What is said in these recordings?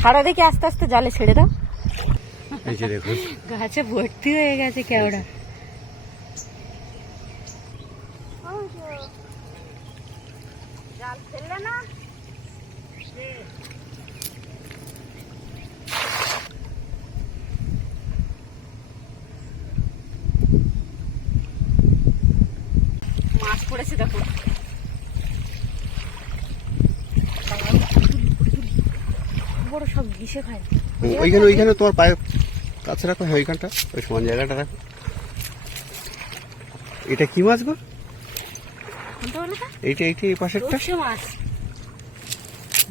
ছাড়া দেখি আস্তে আস্তে জালে ছেড়ে দাও। এই যে দেখুন গাছে ভর্তি হয়ে গেছে কেওড়া। জাল ফেললে না? মাছ পড়েছে দেখো। বড় সব ঘিসে খায়। ওইখানে তোমার পায়ের কাছে রাখো। হ্যাঁ ওইখানটা, ওই সমান জায়গাটা রাখো। এটা কি মাছ গো? এইটা এই পাশেরটা মাছ।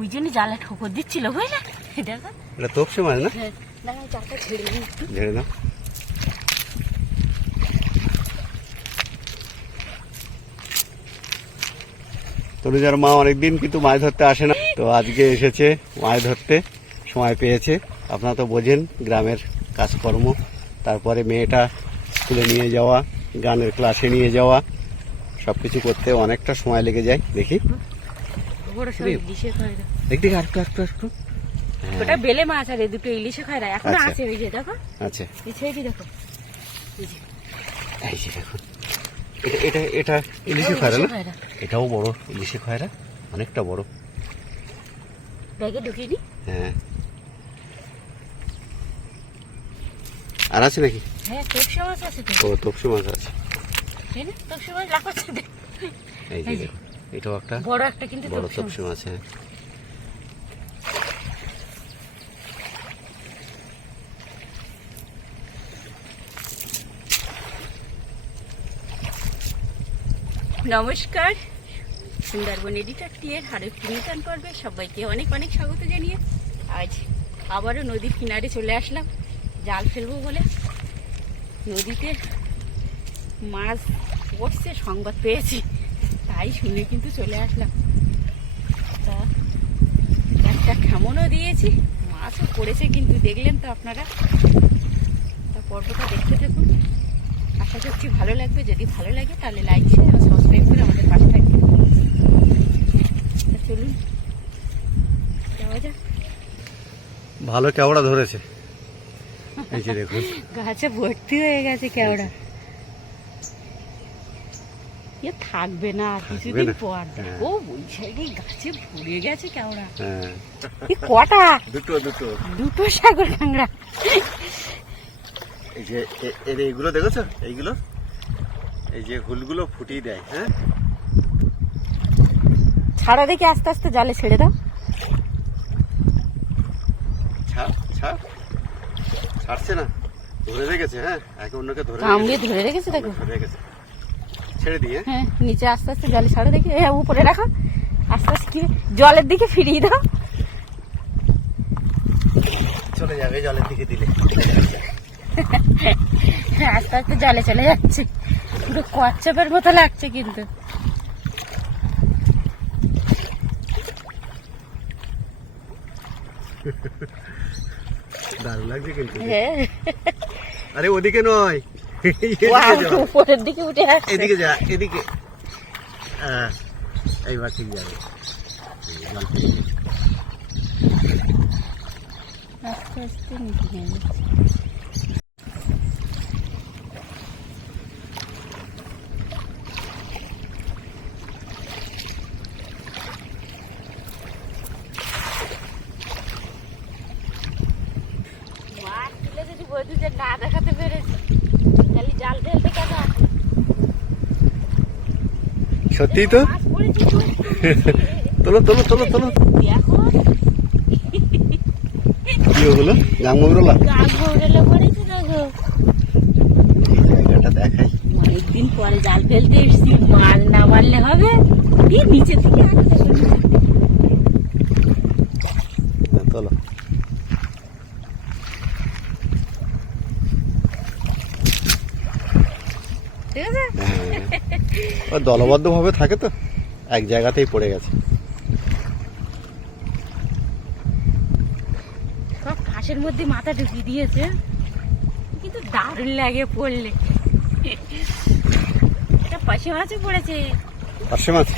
ওই জন্য জালে ঠোকর দিচ্ছিল বুঝলে। এটা তোপসে মাছ না? ঝেড়ে দাও। তনুজার মা অনেকদিন কিন্তু মাছ ধরতে আসে না, তো আজকে এসেছে মাছ ধরতে, সময় পেয়েছে। আপনারা তো বোঝেন গ্রামের কাজকর্ম, তারপরে মেয়েটা স্কুলে নিয়ে যাওয়া, গানের ক্লাসে নিয়ে যাওয়া, সবকিছু করতে অনেকটা সময় লেগে যায়। দেখি দেখি একটু ওটা বেলে মাছ আর দুটো ইলিশে খায় না এখন আছে। ওই যে দেখো। আচ্ছা পিছিয়ে দেখো। এই যে দেখুন এটা ইলিশে খয়রা না? এটাও বড় ইলিশে খয়রা, অনেকটা বড়। ব্যাগে ঢুকিয়ে দি। হ্যাঁ আর আছে নাকি? হ্যাঁ তোপসে মাছ আছে তো। ও তোপসে মাছ আছে। তোপসে মাছ লাফাচ্ছে। এই যে দেখুন এটাও একটা বড় একটা কিন্তু বড় তোপসে মাছ। হ্যাঁ নমস্কার, সুন্দরবন এডিটর টিয়ের আরেকটি নতুন পর্বে সবাইকে অনেক অনেক স্বাগত জানিয়ে আজ আবারও নদীর কিনারে চলে আসলাম জাল ফেলবো বলে। নদীতে মাছ পড়ছে সংবাদ পেয়েছি, তাই শুনে কিন্তু চলে আসলাম। তা একটা খেমনও দিয়েছি, মাছও পড়েছে কিন্তু, দেখলেন তো আপনারা। তা পর্বটা দেখতে থাকুন, আশা করছি ভালো লাগবে। যদি ভালো লাগে তাহলে লাইক শেয়ার আর সাবস্ক্রাইব করে আমাদের পাশে থাকবে। চলুন যাওয়া যাক। ভালো কেওড়া ধরেছে। এই যে দেখুন গাছে ভর্তি হয়ে গেছে কেওড়া। এ থাকবে না কিছুদিন পর। দেখো ওই সাইডে গাছে ভরে গেছে কেওড়া। কটা? দুটো সাগর কাঁকড়া। এই যে এইগুলো দেখেছো? এইগুলো এই যে হুলগুলো ফুটিয়ে দেয়। হ্যাঁ ছাড়া দেখি আস্তে আস্তে জালে ছেড়ে দাও। ছাড়ছে না, ধরে রেখেছে। হ্যাঁ একে অন্যকে কামড়ে ধরে রেখেছে। দেখো ছেড়ে দিয়ে। হ্যাঁ নিচে আস্তে আস্তে জালে ছাড়া দেখি। হ্যাঁ উপরে রাখো, আস্তে আস্তে জলের দিকে ফিরিয়ে দাও। চলে যাবে জলের দিকে দিলে। আস্তে আস্তে জলে চলে যাচ্ছে, পুরো কচ্ছপের মতো লাগছে কিন্তু। দারুণ লাগছে কিন্তু। হ্যাঁ আরে ওদিকে নয়, উপরের দিকে উঠে আসছে। এদিকে যা, এদিকে। এইবার ঠিক যাবে। আস্তে আস্তে নিচে নেমে যাচ্ছে। মাছ তুলে যদি বধূদের না দেখাতে পেরেছি তাহলে জাল ফেলতে কেন আসে? সত্যি তো। তোলো তোলো তোলো তোলো। দেখো কি ওগুলো? গাংমৌরলা পড়েছে। দেখো জায়গাটা দেখাই। অনেকদিন পরে জাল ফেলতে এসছি, মাছ না মারলে হবে। নিচে থেকে তোলো। ঠিক আছে। দলবদ্ধ ভাবে থাকে তো, এক জায়গাতেই পড়ে গেছে। সব ঘাসের মধ্যে মাথা ঢুকিয়ে দিয়েছে, কিন্তু দারুণ লাগে পড়লে। এটা পাশে মাছও পড়েছে। পাশে মাছ?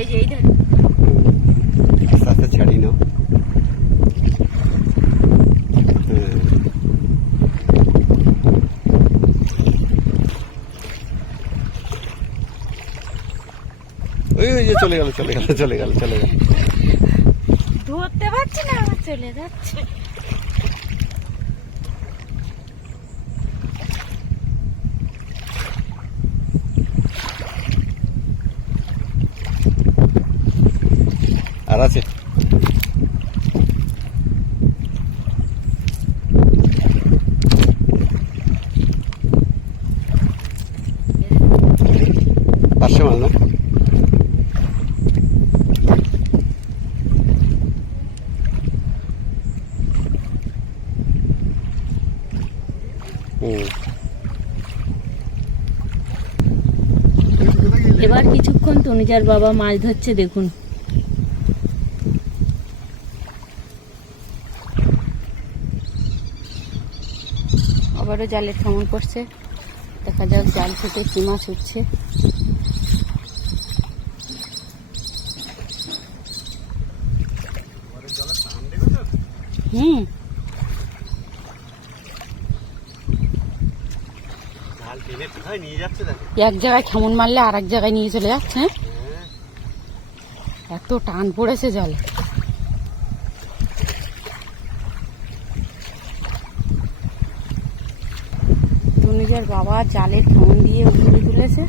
এই যে এই ধর। আস্তে আস্তে ছাড়িয়ে নাও। যে চলে গেল চলে গেল চলে গেল চলে গেল। ধরতে পারছি না, আবার চলে যাচ্ছে। আর আছে পাঁচশো মাল না? এবার কিছুক্ষণ তনুজার বাবা মাছ ধরছে, দেখুন। আবারও জালের কেমন করছে, দেখা যাক জাল থেকে কি মাছ উঠছে। হুম, এক জায়গায় কেমন মারলে আর এক জায়গায় নিয়ে চলে যাচ্ছে। এত টান পড়েছে জলে। তনুজার বাবা জালের কেমন দিয়ে উপরে তুলেছে।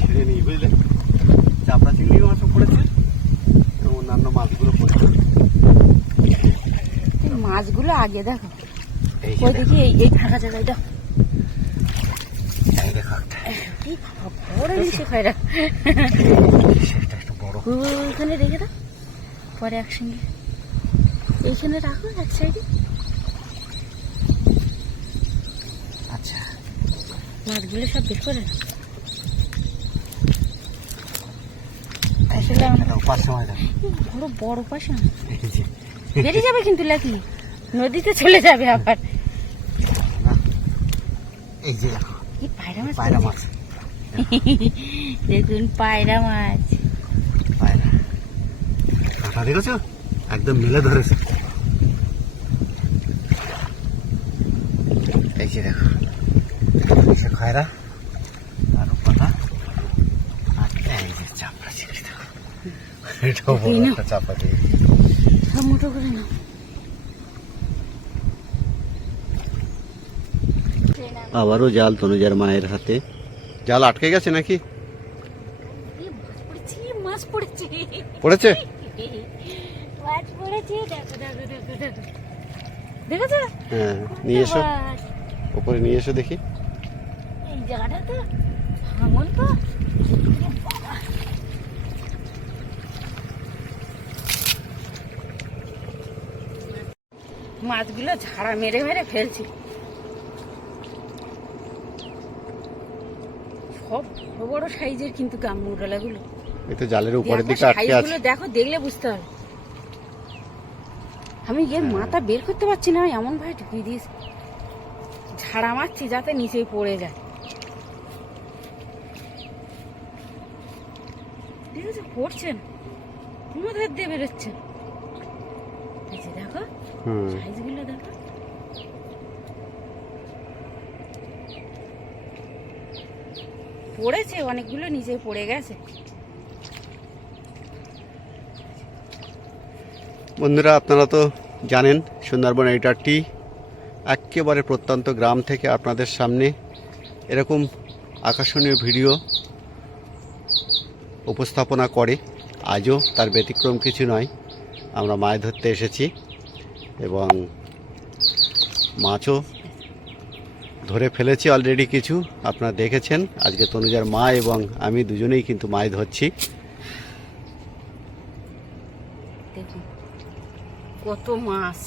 ছেড়ে নিই বুঝলে, চাপড়া চিংড়ি মাছও পড়েছে, অন্যান্য মাছগুলো পড়েছে। মাছগুলো আগে দেখো, ওই দেখি এই ফাঁকা জায়গায় দেখো কি বড় নিচে খায়রা। ওইখানে রেখে দাও, পরে একসঙ্গে এইখানে রাখো এক সাইডে। আচ্ছা, মাছগুলো সব বের করে না। আসলে বড় বড় পাশে বেরিয়ে যাবে কিন্তু, লাকি নদীতে চলে যাবে আবার। এই যে দেখো কি পায়রা মাছ, পায়রা মাছ দেখুন পায়রা মাছ। পায়রা কাঁটা দেখেছো, একদম মেলে ধরেছে। এই যে দেখো খয়রা আরো পাতা, আর এই যে চাপড়া চিংড়ি দেখো, এটাও বড় একটা চাপড়া চিংড়ি। সব মোটো করে নাও। আবারও জাল তনুজার মায়ের হাতে। জাল আটকে গেছে নাকি? মাছ পড়েছে, পড়েছে মাছ পড়েছে, দেখো দেখো দেখো দেখো, দেখেছো? হ্যাঁ, নিয়ে এসো উপরে, নিয়ে এসো দেখি। এই জায়গাটা তো ভাঙন তো। মাছগুলো ঝাড়া মেরে মেরে ফেলছি। সব বড় বড় সাইজের কিন্তু কামড়ালাগুলো। এই তো জালের উপরের দিকে আটকে আছে। দেখো, দেখলে বুঝতে হবে। আমি এর মাথা বের করতে পারছি না, এমন ভাবে ঢুকিয়ে দিয়েছি। ঝাড়া মারছি যাতে নিচেই পড়ে যায়। ঠিক আছে, পড়ছেন মধ্যে দিয়ে বেরোচ্ছে। দেখো সাইজগুলো দেখো। পড়েছে অনেকগুলো, নিচে পড়ে গেছে। বন্ধুরা, আপনারা তো জানেন সুন্দরবন এইটারটি একেবারে প্রত্যন্ত গ্রাম থেকে আপনাদের সামনে এরকম আকর্ষণীয় ভিডিও উপস্থাপনা করে। আজও তার ব্যতিক্রম কিছু নয়। আমরা মাছ ধরতে এসেছি এবং মাছও ধরে ফেলেছি অলরেডি কিছু, আপনারা দেখেছেন। আজকে তনুজার মা এবং আমি দুজনেই কিন্তু মাছ ধরছি। দেখুন কত মাছ,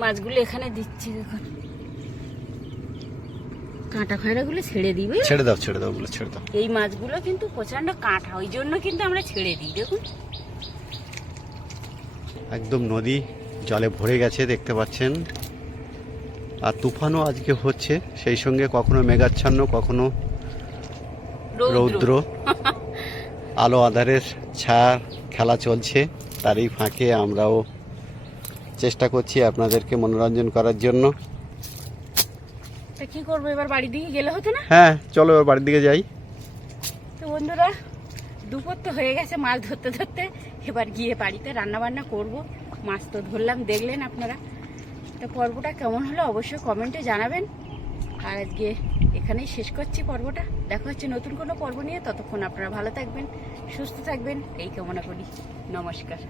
মাছগুলো এখানে দিচ্ছি। দেখুন কাঁটা খয়রাগুলো ছেড়ে দিবে, ছেড়ে দাও ছেড়ে দাও, ওগুলো ছেড়ে দাও। এই মাছগুলো কিন্তু প্রচন্ড কাঁটা, ওই জন্য কিন্তু আমরা ছেড়ে দিই। দেখুন একদম নদী জলে ভরে গেছে, দেখতে পাচ্ছেন। আর তুফানও আজকে হচ্ছে, সেই সঙ্গে কখনো মেঘাচ্ছন্ন, কখনো রৌদ্র। আলো আধারের ছায়া খেলা চলছে, তারই ফাঁকে আমরাও চেষ্টা করছি আপনাদেরকে মনোরঞ্জন করার জন্য। তা কি করবো, এবার বাড়ির দিকে গেলে হতো না? হ্যাঁ চলো এবার বাড়ির দিকে যাই। তো বন্ধুরা, দুপুর তো হয়ে গেছে মাছ ধরতে ধরতে, এবার গিয়ে বাড়িতে রান্না বান্না করব। মাছ তো ধরলাম, দেখলেন আপনারা। তো পর্বটা কেমন হলো অবশ্যই কমেন্টে জানাবেন। আর আজকে এখানেই শেষ করছি পর্বটা। দেখা হচ্ছে নতুন কোনো পর্ব নিয়ে। ততক্ষণ আপনারা ভালো থাকবেন, সুস্থ থাকবেন, এই কামনা করি। নমস্কার।